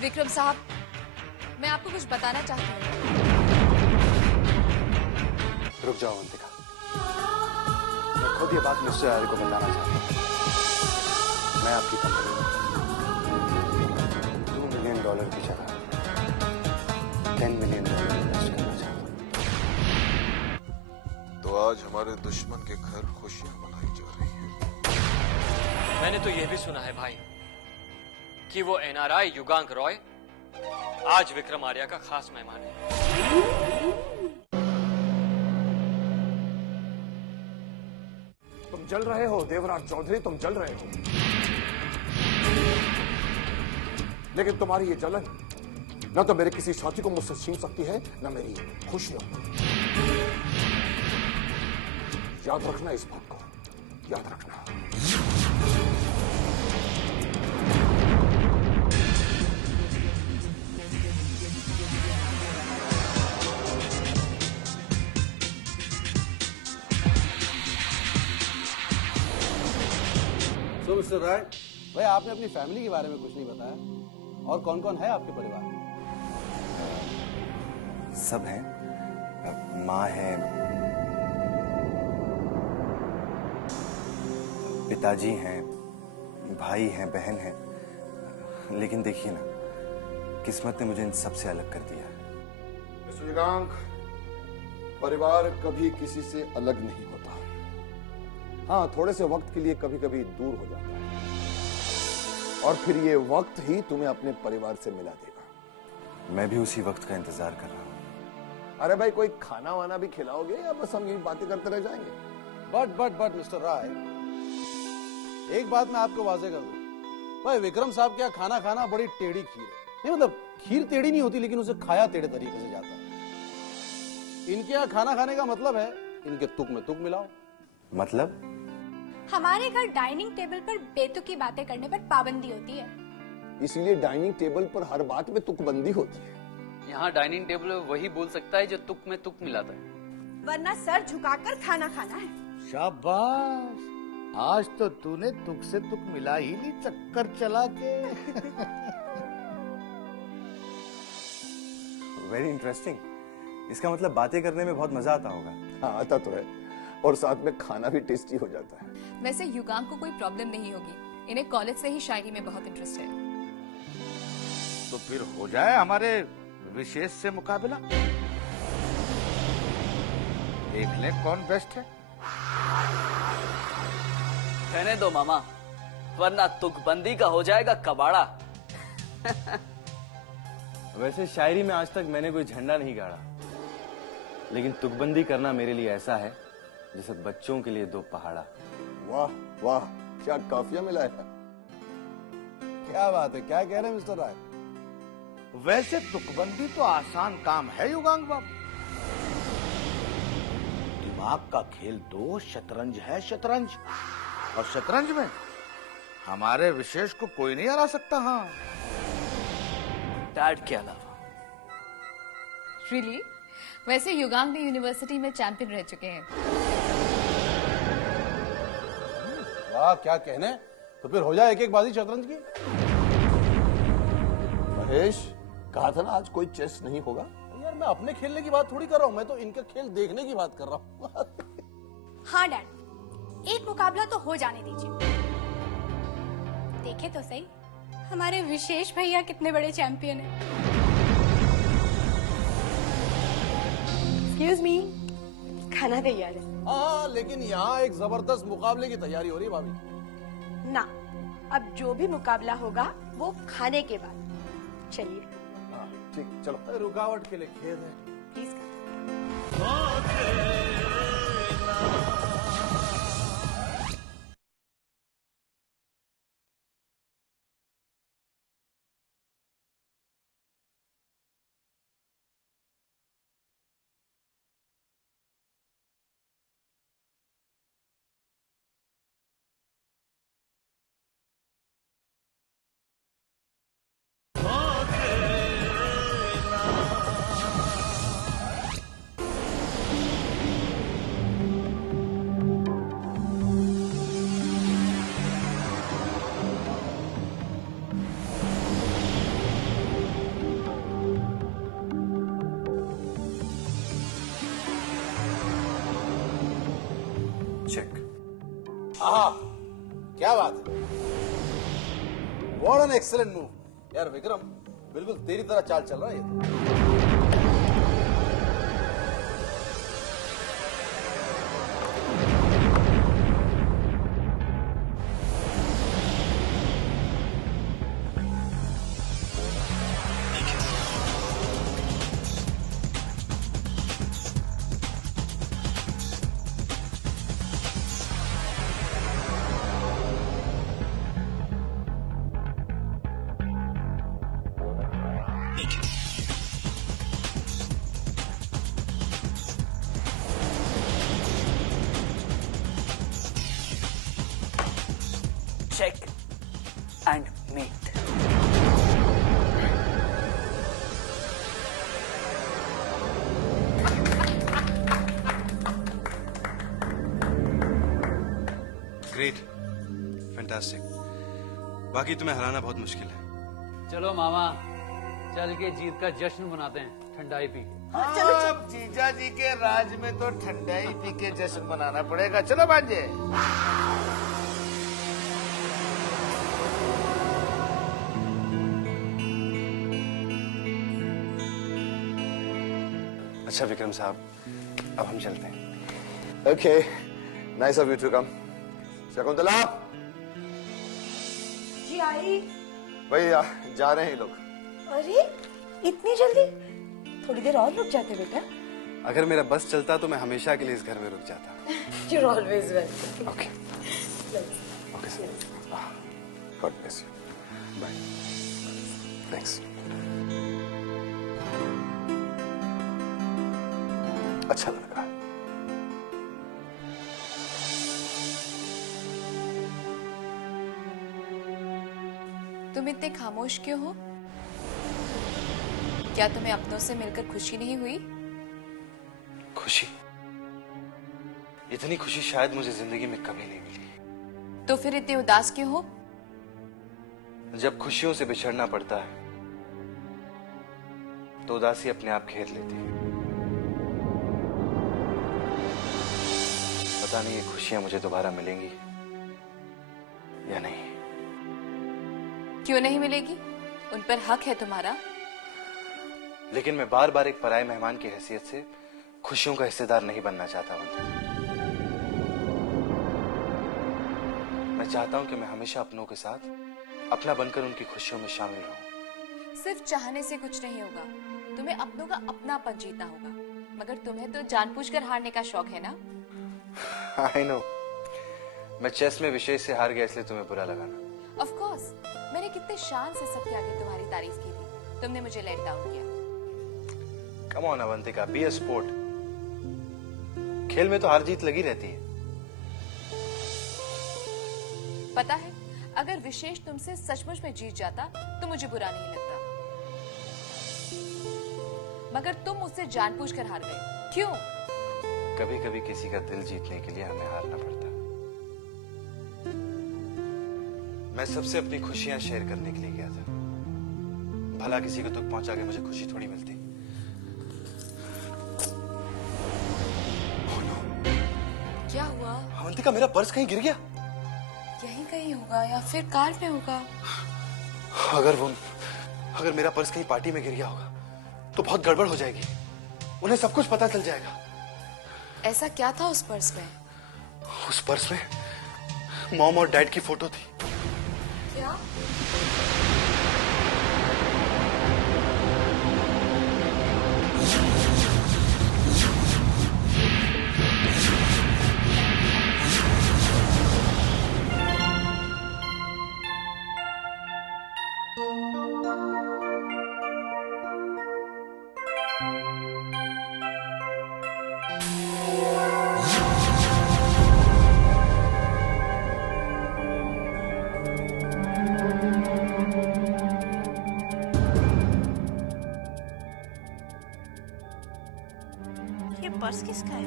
विक्रम साहब, मैं आपको कुछ बताना चाहती हूँ। रुक जाओ अवंतिका, मैं खुद ये बात मिस्टर आर्य को बताना चाहता हूँ। मैं आपकी कंपनी में $2 मिलियन की जगह $10 मिलियन इन्वेस्ट करना चाहता हूँ। तो आज हमारे दुश्मन के घर खुशियां मनाई जा रही हैं। मैंने तो यह भी सुना है भाई कि वो एनआरआई युगांक रॉय आज विक्रम आर्या का खास मेहमान है। तुम जल रहे हो देवराज चौधरी, तुम जल रहे हो, लेकिन तुम्हारी ये जलन न तो मेरे किसी साथी को मुझसे छीन सकती है, न मेरी खुशियों को। याद रखना इस बात को, याद रखना। तो मिस्टर राय, भाई आपने अपनी फैमिली के बारे में कुछ नहीं बताया, और कौन कौन है आपके परिवार में? सब हैं, माँ है, पिताजी हैं, भाई हैं, बहन है। लेकिन देखिए ना, किस्मत ने मुझे इन सबसे अलग कर दिया है। मिस्टर युगांक, परिवार कभी किसी से अलग नहीं होता। हाँ, थोड़े से वक्त के लिए कभी कभी दूर हो जाता है, और फिर ये वक्त ही तुम्हें अपने परिवार से मिला देगा। मैं भी उसी वक्त का इंतजार कर रहा हूँ। अरे भाई, कोई खाना वाना भी खिलाओगे या बस हम यही बातें करते रह जाएंगे? बट मिस्टर राय, एक बात मैं आपको वाजे कर दूं, भाई विक्रम साहब क्या खाना खाना बड़ी टेढ़ी खीर है। नहीं मतलब खीर टेढ़ी नहीं होती, लेकिन उसे खाया टेढ़े तरीके से जाता है। इनके यहाँ खाना खाने का मतलब है इनके तुक में तुक मिलाओ। मतलब? हमारे घर डाइनिंग टेबल पर बेतुकी बातें करने पर पाबंदी होती है, इसलिए डाइनिंग टेबल पर हर बात में तुकबंदी होती है। यहाँ डाइनिंग टेबल वही बोल सकता है जो तुक में तुक मिलाता है, वरना सर झुकाकर खाना खाना है। शाबाश, आज तो तूने तुक से तुक मिला ही ली, चक्कर चला के। Very interesting. इसका मतलब बातें करने में बहुत मजा आता होगा। हाँ, आता तो है, और साथ में खाना भी टेस्टी हो जाता है। वैसे युगांक को कोई प्रॉब्लम नहीं होगी, इन्हें कॉलेज से ही शायरी में बहुत इंटरेस्ट है। तो फिर हो जाए हमारे विशेष से मुकाबला, देख ले कौन बेस्ट है। कहने दो मामा, वरना तुकबंदी का हो जाएगा कबाड़ा। वैसे शायरी में आज तक मैंने कोई झंडा नहीं गाड़ा, लेकिन तुकबंदी करना मेरे लिए ऐसा है जैसे बच्चों के लिए 2 पहाड़ा। वाह वाह, क्या काफिया मिला है। क्या बात है, क्या कह रहे हैं मिस्टर राय? वैसे तुकबंदी तो आसान काम है युगांक बाबू, दिमाग का खेल तो शतरंज है, शतरंज। और शतरंज में हमारे विशेष को कोई नहीं हरा सकता। हाँ, डैड के अलावा। रियली? वैसे युगांक भी यूनिवर्सिटी में चैंपियन रह चुके हैं। वाह, क्या कहने। तो फिर हो जाए एक एक बाजी शतरंज की। महेश, कहा था ना आज कोई चेस नहीं होगा। यार मैं अपने खेलने की बात थोड़ी कर रहा हूँ, मैं तो इनका खेल देखने की बात कर रहा हूँ। हाँ डैड, एक मुकाबला तो हो जाने दीजिए। देखे तो सही, हमारे विशेष भैया कितने बड़े चैंपियन हैं। एक्सक्यूज मी, खाना तैयार है। हाँ, लेकिन यहाँ एक जबरदस्त मुकाबले की तैयारी हो रही है भाभी। ना, अब जो भी मुकाबला होगा वो खाने के बाद। चलिए। हाँ ठीक, चलो। रुकावट के लिए खेद है। प्लीज कर। आहा, क्या बात है, व्हाट एन एक्सीलेंट मूव यार विक्रम, बिल्कुल तेरी तरह चाल चल रहा है ये तो। check and mate. Great, fantastic. बाकी तुम्हें हराना बहुत मुश्किल है। चलो मामा, चल के जीत का जश्न मनाते हैं ठंडाई पी के। अब जीजा जी के राज में तो ठंडाई पी के जश्न मनाना पड़ेगा। चलो भांजे। अच्छा विक्रम साहब, अब हम चलते हैं। Okay, nice of you to come. Shakuntala, जी आई। भैया जा रहे हैं ये लोग। अरे इतनी जल्दी? थोड़ी देर और रुक जाते बेटा। अगर मेरा बस चलता तो मैं हमेशा के लिए इस घर में रुक जाता। You're always welcome. Okay okay sir, God bless you, bye, thanks. अच्छा लगा। तुम इतने खामोश क्यों हो? क्या तुम्हें अपनों से मिलकर खुशी नहीं हुई? खुशी? इतनी खुशी शायद मुझे जिंदगी में कभी नहीं मिली। तो फिर इतने उदास क्यों हो? जब खुशियों से बिछड़ना पड़ता है तो उदासी अपने आप घेर लेती है। पता नहीं ये खुशियां मुझे दोबारा मिलेंगी या नहीं। क्यों नहीं मिलेगी? उन पर हक है तुम्हारा। लेकिन मैं बार बार एक पराये मेहमान की हैसियत से खुशियों का हिस्सेदार नहीं बनना चाहता हूं। मैं चाहता हूं कि मैं हमेशा अपनों के साथ अपना बनकर उनकी खुशियों में शामिल रहूं। सिर्फ चाहने से कुछ नहीं होगा, तुम्हें अपनों का अपनापन जीतना होगा। मगर तुम्हें तो जानबूझकर हारने का शौक है ना? आई नो, मैं चेस में विशेष से हार गया इसलिए तुम्हें बुरा लगा ना? ऑफ कोर्स, मैंने कितने शान से सबके आगे तुम्हारी तारीफ की थी, तुमने मुझे लेट डाउन किया। Come on Avantika, be a sport. खेल में तो हार जीत लगी रहती है। पता है, अगर विशेष तुमसे सचमुच में जीत जाता तो मुझे बुरा नहीं लगता, मगर तुम मुझसे जानबूझकर हार गए। क्यों? कभी कभी किसी का दिल जीतने के लिए हमें हारना पड़ता। मैं सबसे अपनी खुशियां शेयर करने के लिए गया था। भला किसी को दुख पहुंचा के मुझे खुशी थोड़ी मिलती। क्या हुआ? अवंतिका, मेरा पर्स कहीं गिर गया। यहीं कहीं होगा या फिर कार में होगा। अगर मेरा पर्स कहीं पार्टी में गिर गया होगा तो बहुत गड़बड़ हो जाएगी। उन्हें सब कुछ पता चल जाएगा। ऐसा क्या था उस पर्स में? उस पर्स में मॉम और डैड की फोटो थी। क्या? ये पर्स किसका है?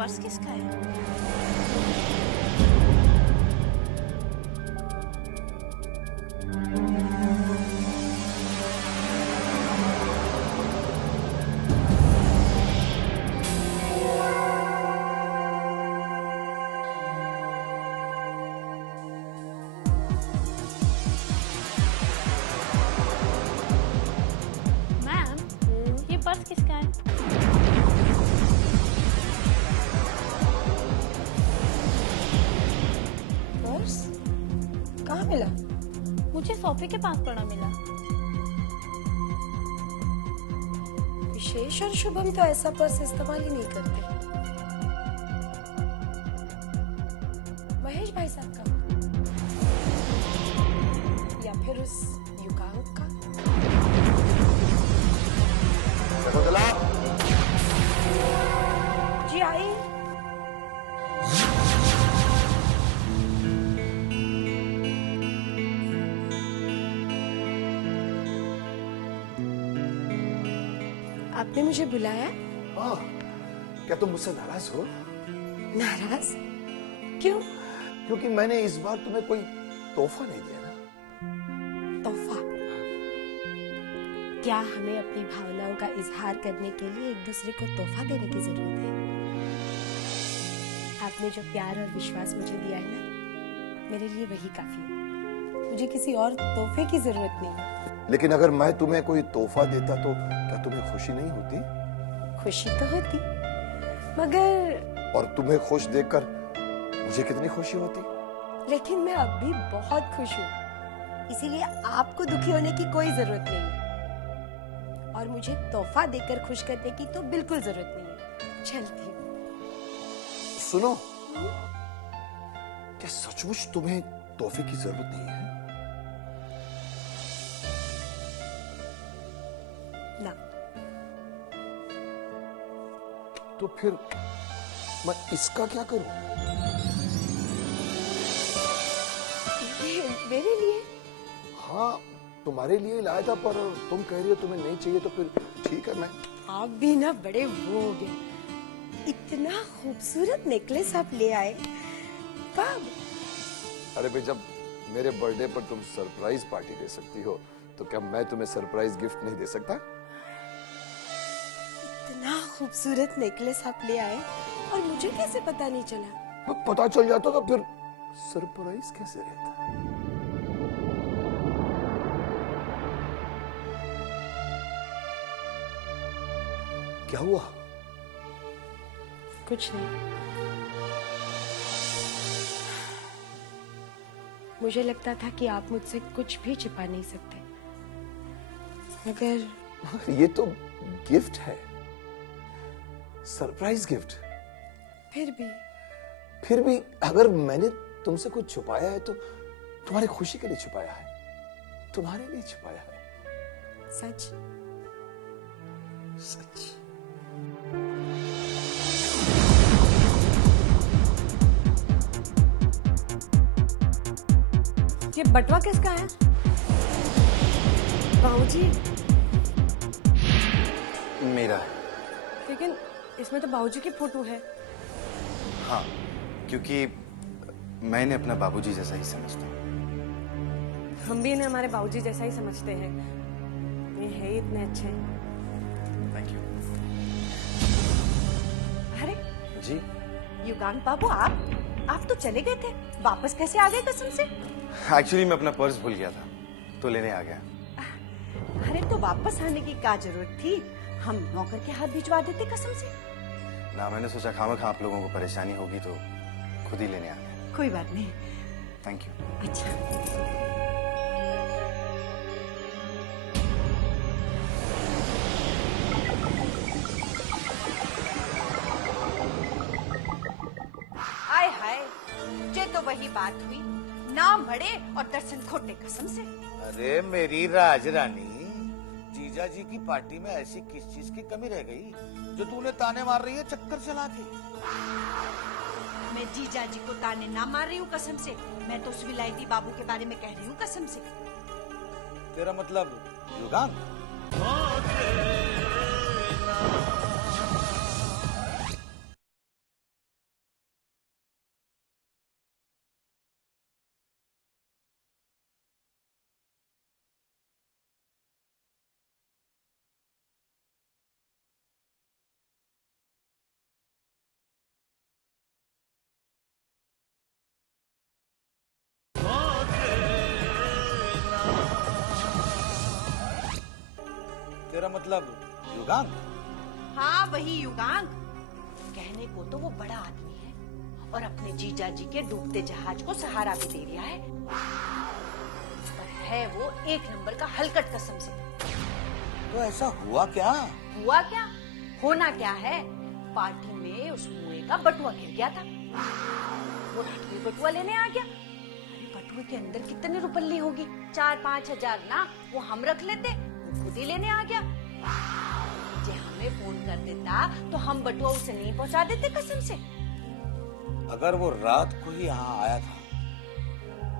पर्स किसका है? मैम, ये पर्स किसका है? पर्स कहाँ मिला? मुझे सोफे के पास पड़ा मिला। विशेष और शुभम तो ऐसा पर्स इस्तेमाल ही नहीं करते। महेश भाई साहब का या फिर उस युगांक का? जी आई। आपने मुझे बुलाया? हाँ, क्या तुम मुझसे नाराज हो? नाराज? क्यों? क्योंकि मैंने इस बार तुम्हें कोई तोहफा नहीं दिया ना। तोहफा? क्या हमें अपनी भावनाओं का इजहार करने के लिए एक दूसरे को तोहफा देने की जरूरत है? आपने जो प्यार और विश्वास मुझे दिया है ना, मेरे लिए वही काफी है। मुझे किसी और तोहफे की जरूरत नहीं है। लेकिन अगर मैं तुम्हें कोई तोहफा देता तो क्या तुम्हें खुशी नहीं होती? खुशी तो होती, मगर और तुम्हें खुश देखकर मुझे कितनी खुशी होती। लेकिन मैं अब भी बहुत खुश हूँ, इसीलिए आपको दुखी होने की कोई जरूरत नहीं है। और मुझे तोहफा देकर खुश करने की तो बिल्कुल जरूरत नहीं है। चलती हूँ। सुनो, क्या सचमुच तुम्हें तोहफे की जरूरत नहीं है? ना। तो फिर मैं इसका क्या करूं? मेरे लिए? हाँ, तुम्हारे लिए लाया था, पर तुम कह रही हो तुम्हें नहीं चाहिए, तो फिर ठीक है। मैं आप भी ना बड़े वो हो गए। इतना खूबसूरत नेकलेस आप ले आए, कब? अरे भाई, जब मेरे बर्थडे पर तुम सरप्राइज पार्टी दे सकती हो, तो क्या मैं तुम्हें सरप्राइज गिफ्ट नहीं दे सकता? इतना खूबसूरत नेकलेस आप ले आए और मुझे कैसे पता नहीं चला? पता चल जाता तो फिर सरप्राइज कैसे रहता? क्या हुआ? कुछ नहीं। मुझे लगता था कि आप मुझसे कुछ भी छिपा नहीं सकते, मगर ये तो गिफ्ट है, सरप्राइज गिफ्ट। फिर भी अगर मैंने तुमसे कुछ छुपाया है तो तुम्हारी खुशी के लिए छुपाया है, तुम्हारे लिए छुपाया है। सच? सच। ये बटवा किसका है? बाबूजी। मेरा है। लेकिन इसमें तो बाबूजी की फोटो है। हाँ, क्योंकि मैं इन्हें अपना बाबूजी जैसा ही समझता हूँ। हम भी इन्हें हमारे बाबूजी जैसा ही समझते हैं। ये है इतने अच्छे। Thank you. अरे जी? युगांक बाबू, आप तो चले गए थे, वापस कैसे आ गए कसम से? एक्चुअली मैं अपना पर्स भूल गया था, तो लेने आ गया। अरे तो वापस आने की क्या जरूरत थी? हम नौकर के हाथ भिजवा देते कसम से। ना, मैंने सोचा खामखा आप लोगों को परेशानी होगी तो खुद ही लेने आ गया। कोई बात नहीं। Thank you. अच्छा। हाय हाय, ये तो वही बात हुई, नाम बड़े और दर्शन खोटे कसम से। अरे मेरी राजरानी, जीजा जी की पार्टी में ऐसी किस चीज की कमी रह गई जो तूने ताने मार रही है चक्कर चला के? मैं जीजा जी को ताने ना मार रही हूँ कसम से, मैं तो उस विलायती बाबू के बारे में कह रही हूँ कसम से। तेरा मतलब युगांक? तेरा मतलब युगांक? हाँ वही युगांक। कहने को तो वो बड़ा आदमी है और अपने जीजा जी के डूबते जहाज को सहारा भी दे दिया है, पर है वो एक नंबर का हलकट कसम से। तो ऐसा हुआ क्या? हुआ क्या? होना क्या है? पार्टी में उस मुए का बटुआ गिर गया था, वो रात में बटुआ लेने आ गया। अरे बटुए के अंदर कितने रुपल्ली होगी? 4-5 हजार ना, वो हम रख लेते, वो खुद ही लेने आ गया। जे हमें फोन कर देता तो हम बटुआ उसे नहीं पहुंचा देते कसम से। अगर वो रात को ही यहाँ आया था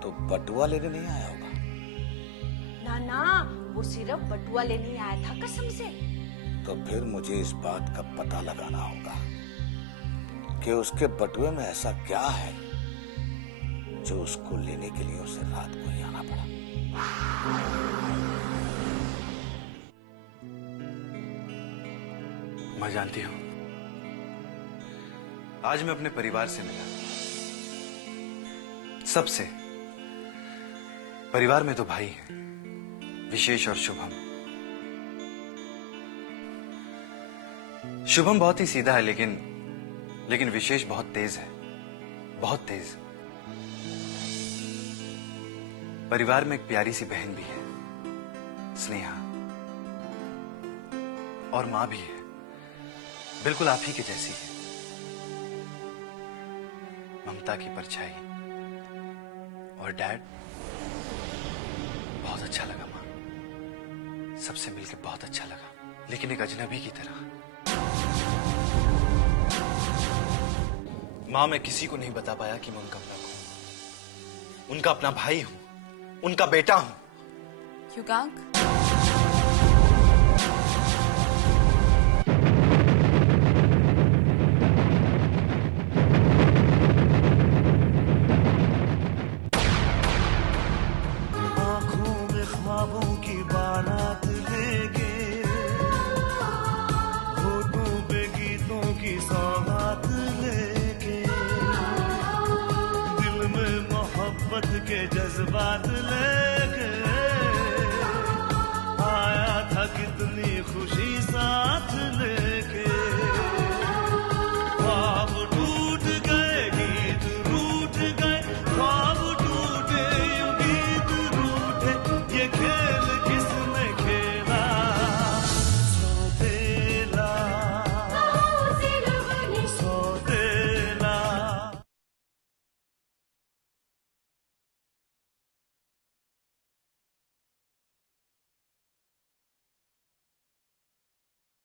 तो बटुआ लेने नहीं आया होगा। ना ना, वो सिर्फ बटुआ लेने ही आया था कसम से। तो फिर मुझे इस बात का पता लगाना होगा कि उसके बटुए में ऐसा क्या है जो उसको लेने के लिए उसे रात को ही आना पड़ा। मैं जानती हूं, आज मैं अपने परिवार से मिला, सबसे। परिवार में तो भाई हैं, विशेष और शुभम। शुभम बहुत ही सीधा है, लेकिन विशेष बहुत तेज है, बहुत तेज। परिवार में एक प्यारी सी बहन भी है, स्नेहा, और मां भी है, बिल्कुल आप ही के जैसी है, ममता की परछाई। और डैड, बहुत अच्छा लगा मां, सबसे मिलकर बहुत अच्छा लगा, लेकिन एक अजनबी की तरह। मां, मैं किसी को नहीं बता पाया कि मैं उनका अपना हूं, उनका अपना भाई हूं, उनका बेटा हूं। युगांक, आंखों में ख्वाबों की बारात लेके, होठों पे गीतों की सौगात लेके, दिल में मोहब्बत के जज्बात ले